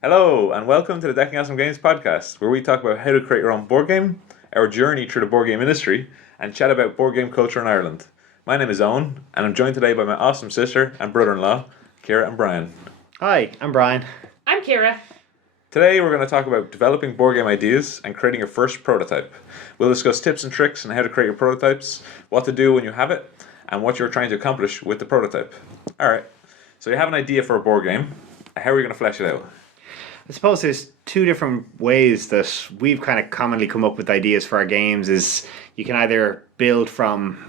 Hello, and welcome to the Decking Awesome Games podcast, where we talk about how to create your own board game, our journey through the board game industry, and chat about board game culture in Ireland. My name is Owen, and I'm joined today by my awesome sister and brother-in-law, Ciara and Brian. Hi, I'm Brian. I'm Ciara. Today we're going to talk about developing board game ideas and creating your first prototype. We'll discuss tips and tricks on how to create your prototypes, what to do when you have it, and what you're trying to accomplish with the prototype. Alright, so you have an idea for a board game. How are you going to flesh it out? I suppose there's two different ways that we've kind of commonly come up with ideas for our games. Is you can either build from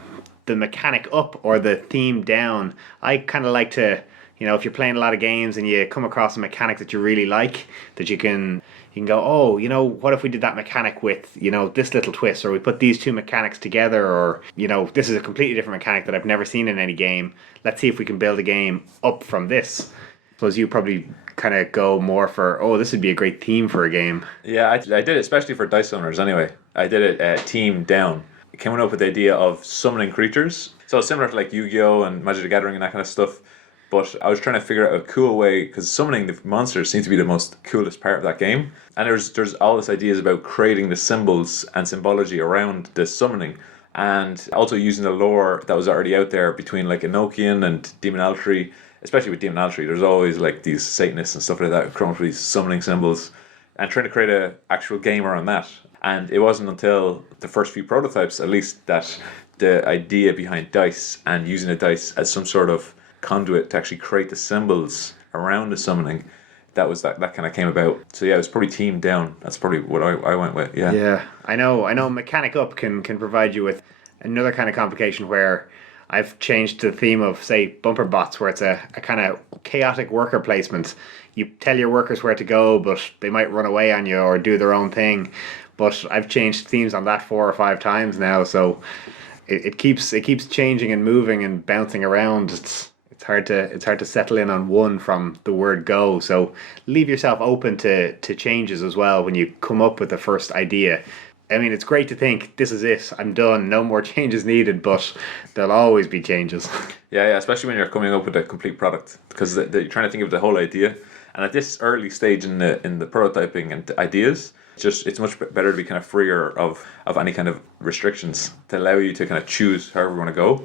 the mechanic up or the theme down. I kind of like to, if you're playing a lot of games and you come across a mechanic that you really like, that you can go, oh, what if we did that mechanic with, this little twist, or we put these two mechanics together, or, this is a completely different mechanic that I've never seen in any game. Let's see if we can build a game up from this. Suppose you probably kind of go more for, oh, this would be a great theme for a game. Yeah, I did it especially for dice owners anyway. I did it team down. Coming up with the idea of summoning creatures. So similar to like Yu-Gi-Oh! And Magic the Gathering and that kind of stuff. But I was trying to figure out a cool way, because summoning the monsters seems to be the most coolest part of that game. And there's all this ideas about creating the symbols and symbology around the summoning. And also using the lore that was already out there between like Enochian and Demonalatry. Especially with Demonalatry, there's always like these Satanists and stuff like that coming up with these summoning symbols, and trying to create a actual game around that. And it wasn't until the first few prototypes, at least, that the idea behind dice and using the dice as some sort of conduit to actually create the symbols around the summoning, that kind of came about. So yeah, it was probably team down. That's probably what I went with. Yeah. Yeah, I know. Mechanic up can provide you with another kind of complication where I've changed the theme of, say, bumper bots, where it's a kind of chaotic worker placement. You tell your workers where to go, but they might run away on you or do their own thing. But I've changed themes on that 4 or 5 times now, so it keeps changing and moving and bouncing around. It's hard to settle in on one from the word go. So leave yourself open to changes as well when you come up with the first idea. I mean, it's great to think, this is it, I'm done, no more changes needed, but there'll always be changes. Yeah, especially when you're coming up with a complete product, because you're trying to think of the whole idea. And at this early stage in the prototyping and the ideas, it's much better to be kind of freer of any kind of restrictions to allow you to kind of choose however you want to go.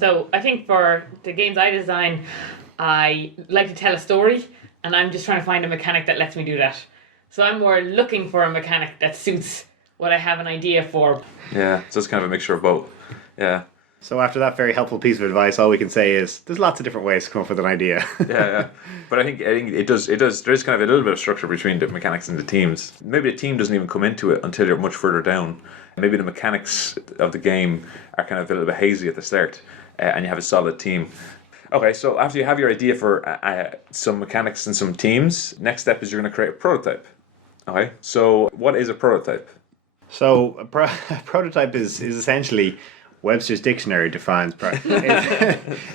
So I think for the games I design, I like to tell a story, and I'm just trying to find a mechanic that lets me do that. So I'm more looking for a mechanic that suits what I have an idea for. Yeah, so it's kind of a mixture of both. Yeah. So after that very helpful piece of advice, all we can say is there's lots of different ways to come up with an idea. yeah. But I think it does. There's kind of a little bit of structure between the mechanics and the teams. Maybe the team doesn't even come into it until you're much further down. Maybe the mechanics of the game are kind of a little bit hazy at the start, and you have a solid team. Okay, so after you have your idea for some mechanics and some teams, next step is you're going to create a prototype. Okay, so what is a prototype? So a prototype is essentially, Webster's dictionary defines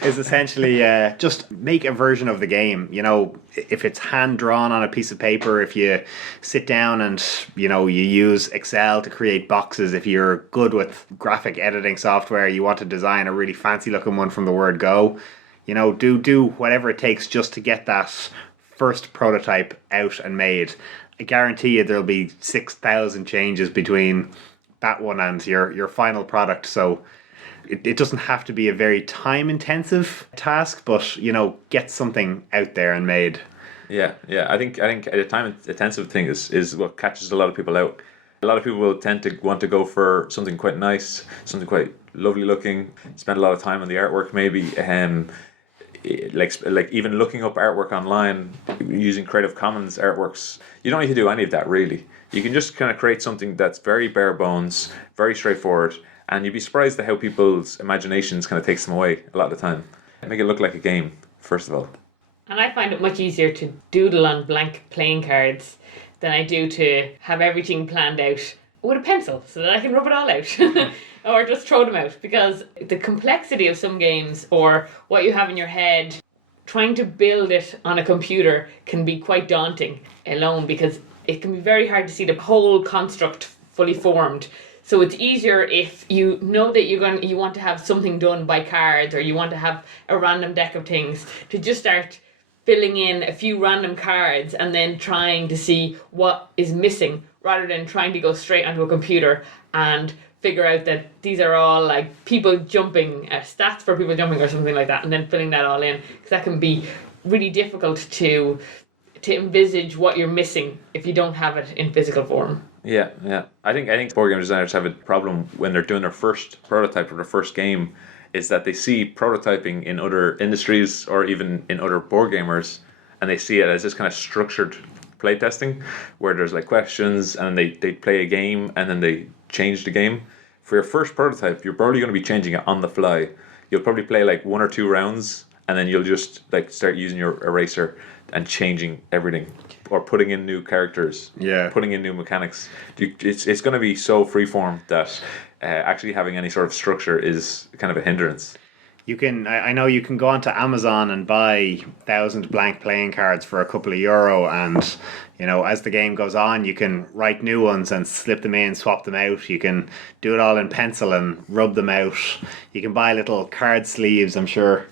is essentially just make a version of the game. If it's hand drawn on a piece of paper, if you sit down and you use Excel to create boxes, if you're good with graphic editing software, you want to design a really fancy looking one from the word go, do whatever it takes just to get that first prototype out and made. I guarantee you there'll be 6,000 changes between that one and your final product. So it doesn't have to be a very time intensive task, but get something out there and made. Yeah. I think a time intensive thing is what catches a lot of people out. A lot of people will tend to want to go for something quite nice, something quite lovely looking, spend a lot of time on the artwork maybe. Like even looking up artwork online using Creative Commons artworks, you don't need to do any of that really. You can just kind of create something that's very bare bones, very straightforward, and you'd be surprised at how people's imaginations kind of takes them away a lot of the time. Make it look like a game, first of all. And I find it much easier to doodle on blank playing cards than I do to have everything planned out with a pencil so that I can rub it all out. Or just throw them out, because the complexity of some games or what you have in your head, trying to build it on a computer can be quite daunting alone, because it can be very hard to see the whole construct fully formed. So it's easier if you know that you want to have something done by cards, or you want to have a random deck of things, to just start filling in a few random cards and then trying to see what is missing rather than trying to go straight onto a computer and figure out that these are all like people jumping, stats for people jumping or something like that, and then filling that all in, because that can be really difficult to envisage what you're missing if you don't have it in physical form. Yeah. I think board game designers have a problem when they're doing their first prototype or their first game, is that they see prototyping in other industries or even in other board gamers, and they see it as this kind of structured playtesting where there's like questions and they play a game and then they change the game. For your first prototype, you're probably going to be changing it on the fly. You'll probably play like 1 or 2 rounds and then you'll just like start using your eraser and changing everything or putting in new characters, putting in new mechanics. It's going to be so freeform that actually having any sort of structure is kind of a hindrance. You can, I know you can go onto Amazon and buy 1,000 blank playing cards for a couple of euro, and you know, as the game goes on, you can write new ones and slip them in, swap them out. You can do it all in pencil and rub them out. You can buy little card sleeves. I'm sure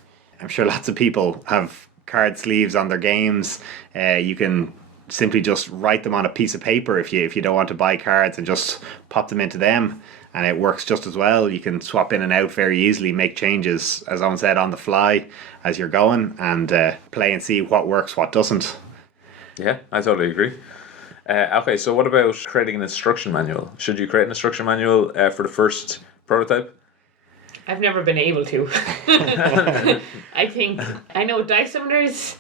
lots of people have card sleeves on their games. You can simply just write them on a piece of paper if you don't want to buy cards, and just pop them into them, and it works just as well. You can swap in and out very easily, make changes, as Owen said, on the fly as you're going, and play and see what works, what doesn't. Yeah, I totally agree. Okay, so what about creating an instruction manual? Should you create an instruction manual for the first prototype? I've never been able to. I know Dice Summoners,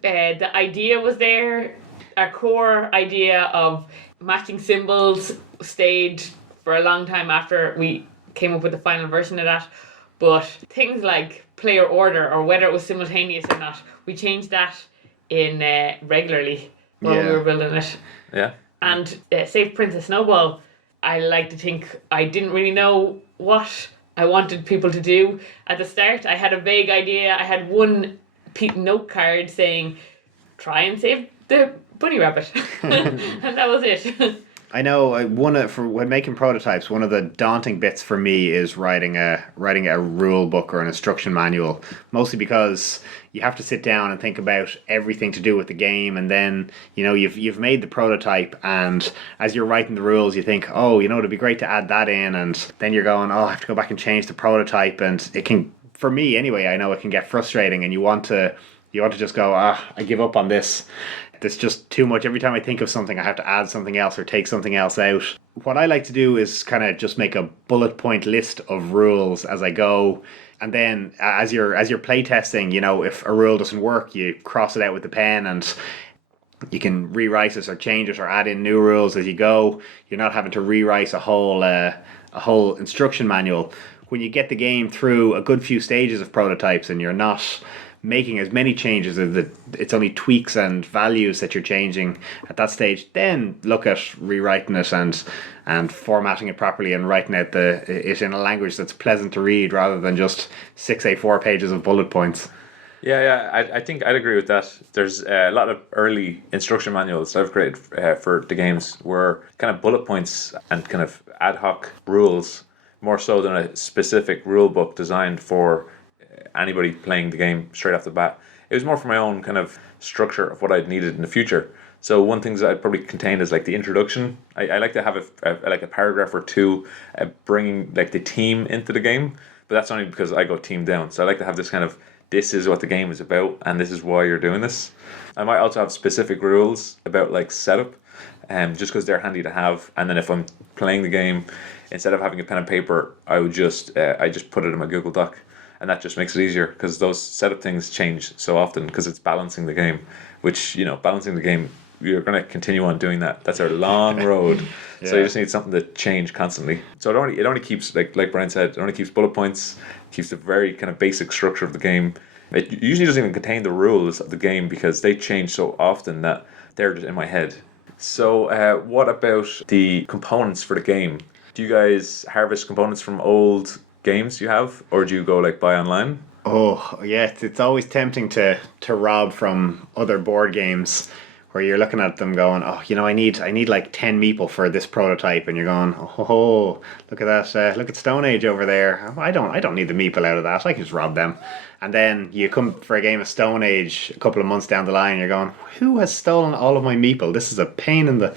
the idea was there. Our core idea of matching symbols stayed for a long time after we came up with the final version of that. But things like player order or whether it was simultaneous or not, we changed that in regularly while we were building it. Yeah. And Save Princess Snowball, I like to think I didn't really know what I wanted people to do at the start. I had a vague idea. I had one note card saying, try and save the bunny rabbit. And that was it. I know for when making prototypes, one of the daunting bits for me is writing a rule book or an instruction manual, mostly because you have to sit down and think about everything to do with the game, and then you've made the prototype, and as you're writing the rules you think, oh, it'd be great to add that in, and then you're going, oh, I have to go back and change the prototype, and it can, for me anyway, I know it can get frustrating, and you want to just go, I give up on this. There's just too much. Every time I think of something, I have to add something else or take something else out. What I like to do is kind of just make a bullet point list of rules as I go. And then as you're playtesting, if a rule doesn't work, you cross it out with the pen and you can rewrite it or change it or add in new rules as you go. You're not having to rewrite a whole instruction manual. When you get the game through a good few stages of prototypes and you're not making as many changes as it's only tweaks and values that you're changing at that stage, then look at rewriting it and formatting it properly and writing out it in a language that's pleasant to read rather than just 6 A4 pages of bullet points. Yeah, I think I'd agree with that. There's a lot of early instruction manuals I've created for the games were kind of bullet points and kind of ad hoc rules, more so than a specific rule book designed for anybody playing the game straight off the bat. It was more for my own kind of structure of what I'd needed in the future. So one thing that I'd probably contain is like the introduction. I like to have a paragraph or two bringing like the team into the game, but that's only because I go team down. So I like to have this kind of, this is what the game is about and this is why you're doing this. I might also have specific rules about like setup, just because they're handy to have. And then if I'm playing the game, instead of having a pen and paper, I just put it in my Google Doc. And that just makes it easier because those setup things change so often because it's balancing the game, which, balancing the game, you're going to continue on doing that. That's our long road. Yeah. So you just need something to change constantly. So it only keeps, like Brian said, it only keeps bullet points, keeps the very kind of basic structure of the game. It usually doesn't even contain the rules of the game because they change so often that they're just in my head. So what about the components for the game? Do you guys harvest components from old games you have, or do you go like buy online? Oh yeah, it's always tempting to rob from other board games where you're looking at them going, oh, I need like 10 meeple for this prototype, and you're going, oh, look at that, look at Stone Age over there. I don't need the meeple out of that. I can just rob them. And then you come for a game of Stone Age a couple of months down the line, you're going, who has stolen all of my meeple? This is a pain in the...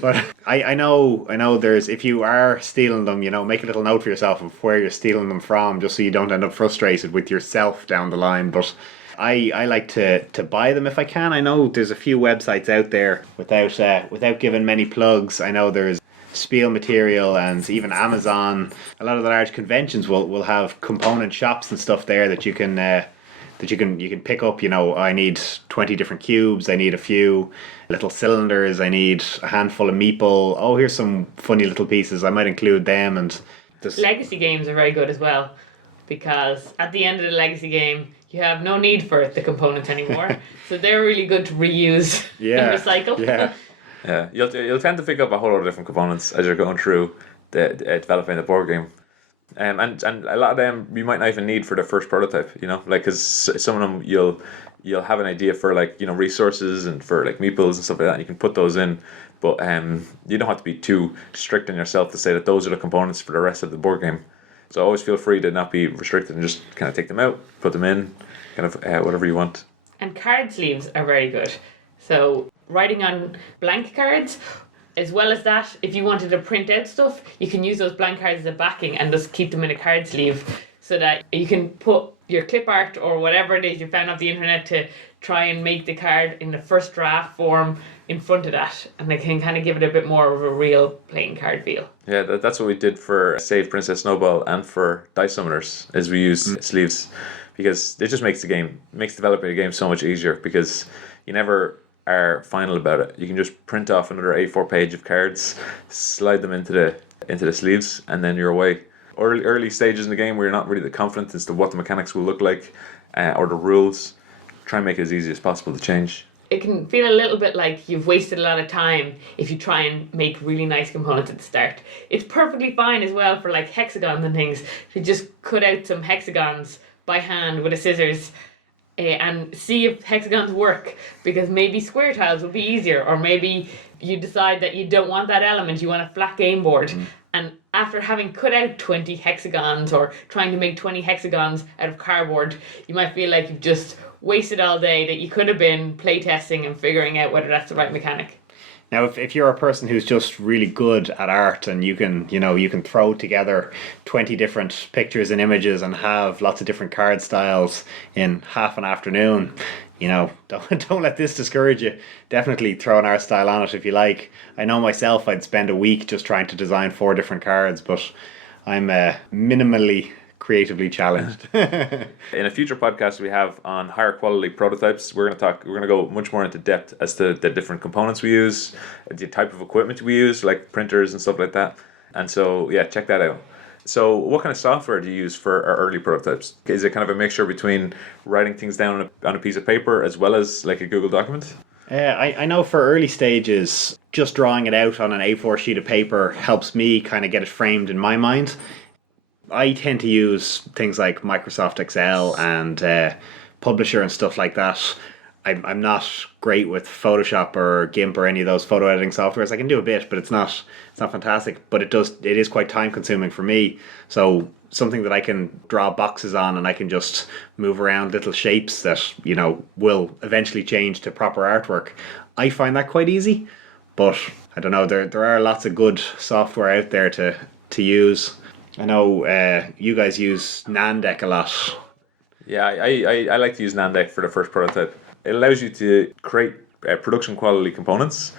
But I know there's, if you are stealing them, make a little note for yourself of where you're stealing them from, just so you don't end up frustrated with yourself down the line. But I like to buy them if I can. I know there's a few websites out there without giving many plugs. I know there's Spiel Material and even Amazon. A lot of the large conventions will have component shops and stuff there that you can pick up. I need 20 different cubes, I need a few little cylinders, I need a handful of meeple. Oh, here's some funny little pieces, I might include them. And legacy games are very good as well, because at the end of the legacy game you have no need for the components anymore. So they're really good to reuse and recycle. Yeah, you'll tend to pick up a whole lot of different components as you're going through developing the board game, and a lot of them you might not even need for the first prototype. Because some of them you'll have an idea for, resources and for meeples and stuff like that. And you can put those in, but you don't have to be too strict on yourself to say that those are the components for the rest of the board game. So always feel free to not be restricted and just kind of take them out, put them in, kind of whatever you want. And card sleeves are very good. So writing on blank cards, as well as that, if you wanted to print out stuff, you can use those blank cards as a backing and just keep them in a card sleeve, so that you can put your clip art or whatever it is you found off the internet to try and make the card in the first draft form in front of that, and they can kind of give it a bit more of a real playing card feel. Yeah, that's what we did for Save Princess Snowball and for Dice Summoners, is we use sleeves, because it just makes developing a game so much easier, because you never are final about it. You can just print off another A4 page of cards, slide them into the sleeves, and then you're away. Early stages in the game where you're not really that confident as to what the mechanics will look like, or the rules, try and make it as easy as possible to change. It can feel a little bit like you've wasted a lot of time if you try and make really nice components at the start. It's perfectly fine as well for hexagons and things to just cut out some hexagons by hand with a scissors, and see if hexagons work, because maybe square tiles will be easier, or maybe you decide that you don't want that element, you want a flat game board. And after having cut out 20 hexagons or trying to make 20 hexagons out of cardboard, you might feel like you've just wasted all day that you could have been playtesting and figuring out whether that's the right mechanic. Now, if you're a person who's just really good at art and you can throw together 20 different pictures and images and have lots of different card styles in half an afternoon, don't let this discourage you. Definitely throw an art style on it if you like. I know myself, I'd spend a week just trying to design 4 different cards, but I'm minimally creatively challenged. In a future podcast we have on higher quality prototypes, we're going to go much more into depth as to the different components we use, the type of equipment we use, like printers and stuff like that. And so check that out. So what kind of software do you use for our early prototypes? Is it kind of a mixture between writing things down on a piece of paper as well as like a Google document? I know for early stages, just drawing it out on an A4 sheet of paper helps me kind of get it framed in my mind. I tend to use things like Microsoft Excel and Publisher and stuff like that. I'm not great with Photoshop or GIMP or any of those photo editing softwares. I can do a bit, but it's not fantastic. But it is quite time consuming for me. So something that I can draw boxes on and I can just move around little shapes that will eventually change to proper artwork. I find that quite easy. But I don't know. There are lots of good software out there to use. I know you guys use Nandeck a lot. Yeah, I like to use Nandeck for the first prototype. It allows you to create production quality components,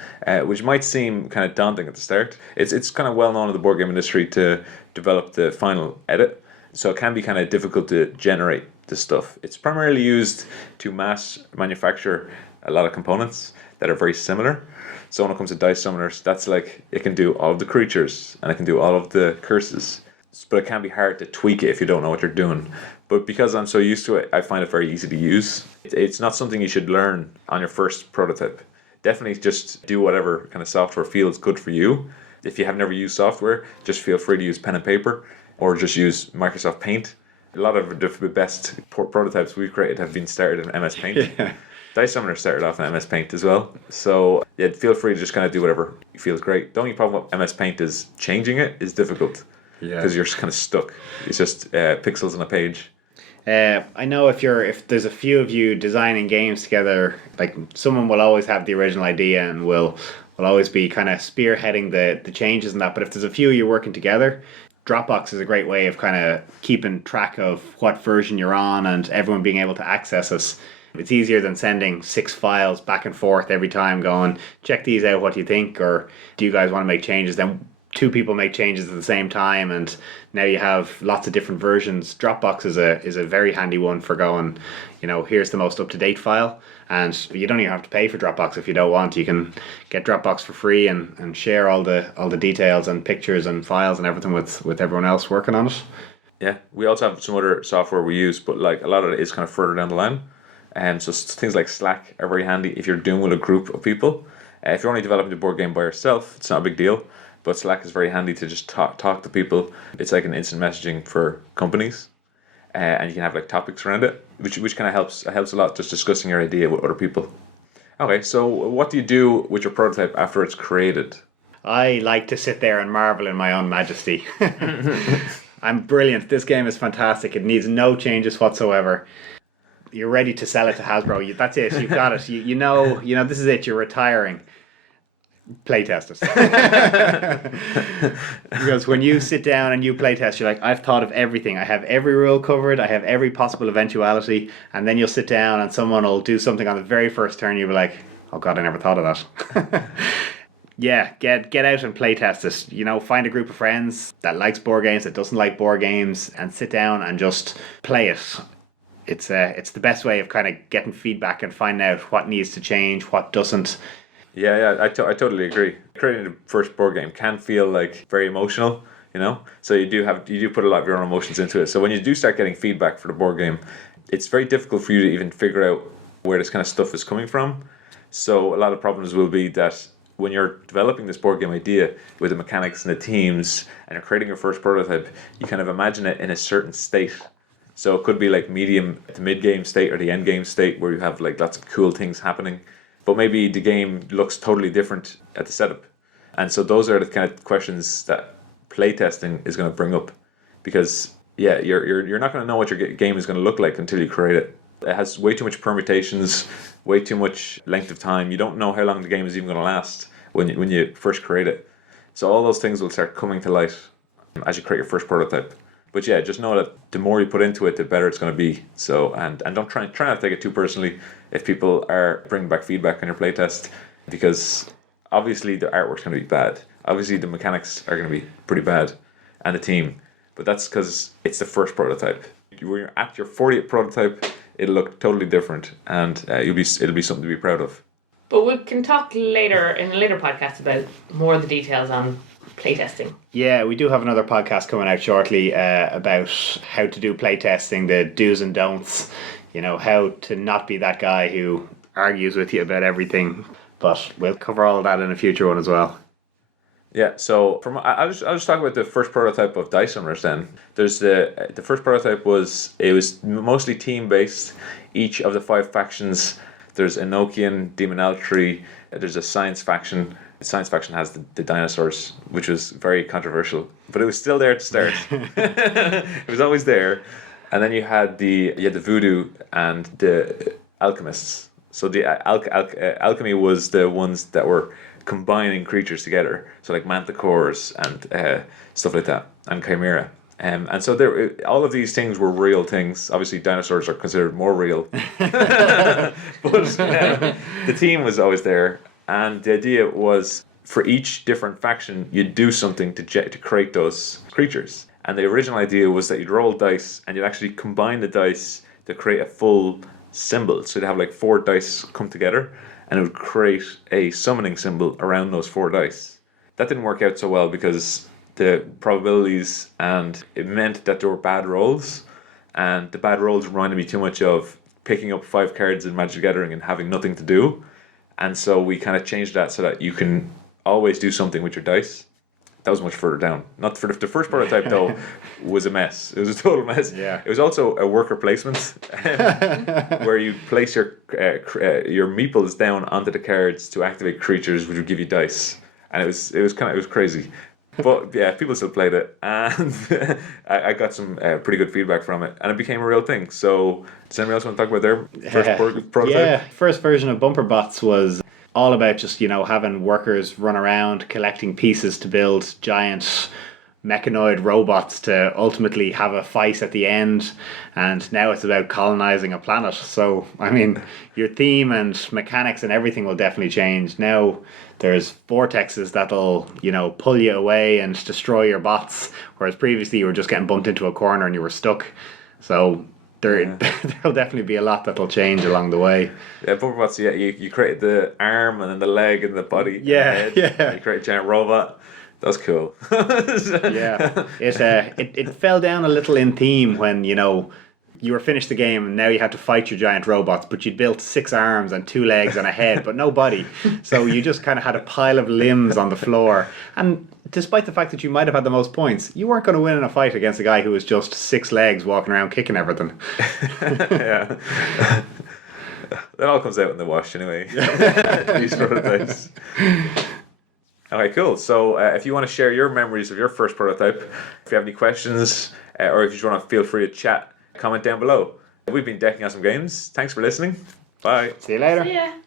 which might seem kind of daunting at the start. It's kind of well known in the board game industry to develop the final edit, so it can be kind of difficult to generate this stuff. It's primarily used to mass manufacture a lot of components that are very similar. So when it comes to Dice Summoners, that's like, it can do all of the creatures and it can do all of the curses, but it can be hard to tweak it if you don't know what you're doing. But because I'm so used to it, I find it very easy to use. It's not something you should learn on your first prototype. Definitely just do whatever kind of software feels good for you. If you have never used software, just feel free to use pen and paper or just use Microsoft Paint. A lot of the best prototypes we've created have been started in MS Paint. Yeah. Dice Summoner started off in MS Paint as well. So feel free to just kind of do whatever feels great. The only problem with MS Paint is changing it is difficult. Because you're kind of stuck. It's just pixels on a page. I know if there's a few of you designing games together, like someone will always have the original idea and will always be kind of spearheading the changes and that. But if there's a few of you working together, Dropbox is a great way of kind of keeping track of what version you're on and everyone being able to access us. It's easier than sending 6 files back and forth every time going, check these out, what do you think? Or do you guys want to make changes? Then 2 people make changes at the same time and now you have lots of different versions. Dropbox is a very handy one for going, here's the most up-to-date file. And you don't even have to pay for Dropbox if you don't want. You can get Dropbox for free and share all the details and pictures and files and everything with everyone else working on it. Yeah, we also have some other software we use, but like a lot of it is kind of further down the line. So things like Slack are very handy if you're doing with a group of people. If you're only developing the board game by yourself, it's not a big deal. But Slack is very handy to just talk to people. It's like an instant messaging for companies, and you can have like topics around it, which kind of helps a lot just discussing your idea with other people. Okay, so what do you do with your prototype after it's created? I like to sit there and marvel in my own majesty. I'm brilliant. This game is fantastic. It needs no changes whatsoever. You're ready to sell it to Hasbro. That's it. You've got it. You know. This is it. You're retiring. Playtest it. Because when you sit down and you playtest, you're like, I've thought of everything. I have every rule covered. I have every possible eventuality. And then you'll sit down and someone will do something on the very first turn. You'll be like, oh God, I never thought of that. Yeah, get out and playtest it. Find a group of friends that likes board games, that doesn't like board games, and sit down and just play it. It's the best way of kind of getting feedback and finding out what needs to change, what doesn't. Yeah, I totally agree. Creating the first board game can feel like very emotional, So you do put a lot of your own emotions into it. So when you do start getting feedback for the board game, it's very difficult for you to even figure out where this kind of stuff is coming from. So a lot of problems will be that when you're developing this board game idea with the mechanics and the teams, and you're creating your first prototype, you kind of imagine it in a certain state. So it could be like medium to mid game state or the end game state where you have like lots of cool things happening. But maybe the game looks totally different at the setup. And so those are the kind of questions that playtesting is going to bring up. Because, yeah, you're not going to know what your game is going to look like until you create it. It has way too much permutations, way too much length of time. You don't know how long the game is even going to last when you first create it. So all those things will start coming to light as you create your first prototype. But yeah, just know that the more you put into it, the better it's going to be. So and don't try not to take it too personally if people are bringing back feedback on your playtest, because obviously the artwork's going to be bad. Obviously the mechanics are going to be pretty bad, and the team. But that's because it's the first prototype. When you're at your 40th prototype, it'll look totally different, and it'll be something to be proud of. But we can talk later in a later podcast about more of the details on playtesting. Yeah, we do have another podcast coming out shortly about how to do playtesting, the do's and don'ts, how to not be that guy who argues with you about everything. But we'll cover all of that in a future one as well. Yeah, so I'll just talk about the first prototype of Dice Owners then. There's the first prototype was mostly team based. Each of the 5 factions, there's Enochian, Demonaltry, there's a science faction. The science faction has the dinosaurs, which was very controversial, but it was still there to start. It was always there. And then you had the voodoo and the alchemists. So the alchemy was the ones that were combining creatures together, so like manticores and stuff like that, and chimera. And so all of these things were real things. Obviously, dinosaurs are considered more real, but the team was always there. And the idea was for each different faction, you'd do something to create those creatures. And the original idea was that you'd roll dice and you'd actually combine the dice to create a full symbol. So you'd have like 4 dice come together and it would create a summoning symbol around those 4 dice. That didn't work out so well because the probabilities, and it meant that there were bad rolls. And the bad rolls reminded me too much of picking up 5 cards in Magic the Gathering and having nothing to do. And so we kind of changed that so that you can always do something with your dice. That was much further down. Not for the first prototype though, was a mess. It was a total mess. Yeah. It was also a worker placement where you place your meeples down onto the cards to activate creatures, which would give you dice. And it was crazy. But yeah, people still played it, and I got some pretty good feedback from it, and it became a real thing. So, does anyone else want to talk about their first prototype? Yeah, first version of Bumper Bots was all about just, having workers run around collecting pieces to build giant mechanoid robots to ultimately have a fight at the end. And now it's about colonizing a planet. So, I mean, your theme and mechanics and everything will definitely change. Now there's vortexes that'll, pull you away and destroy your bots, whereas previously you were just getting bumped into a corner and you were stuck. So there'll definitely be a lot that'll change along the way. Yeah, Bumper Bots, you created the arm and then the leg and the body. Yeah, and the head. yeah. You create a giant robot. That's cool. Yeah, it fell down a little in theme when you were finished the game and now you had to fight your giant robots, but you'd built 6 arms and 2 legs and a head, but no body. So you just kind of had a pile of limbs on the floor. And despite the fact that you might have had the most points, you weren't going to win in a fight against a guy who was just 6 legs walking around kicking everything. Yeah. That all comes out in the wash anyway. These prototypes. Okay, cool. So if you want to share your memories of your first prototype, if you have any questions, or if you just want to feel free to chat, comment down below. We've been Decking Awesome Games. Thanks for listening. Bye. See you later. Yeah.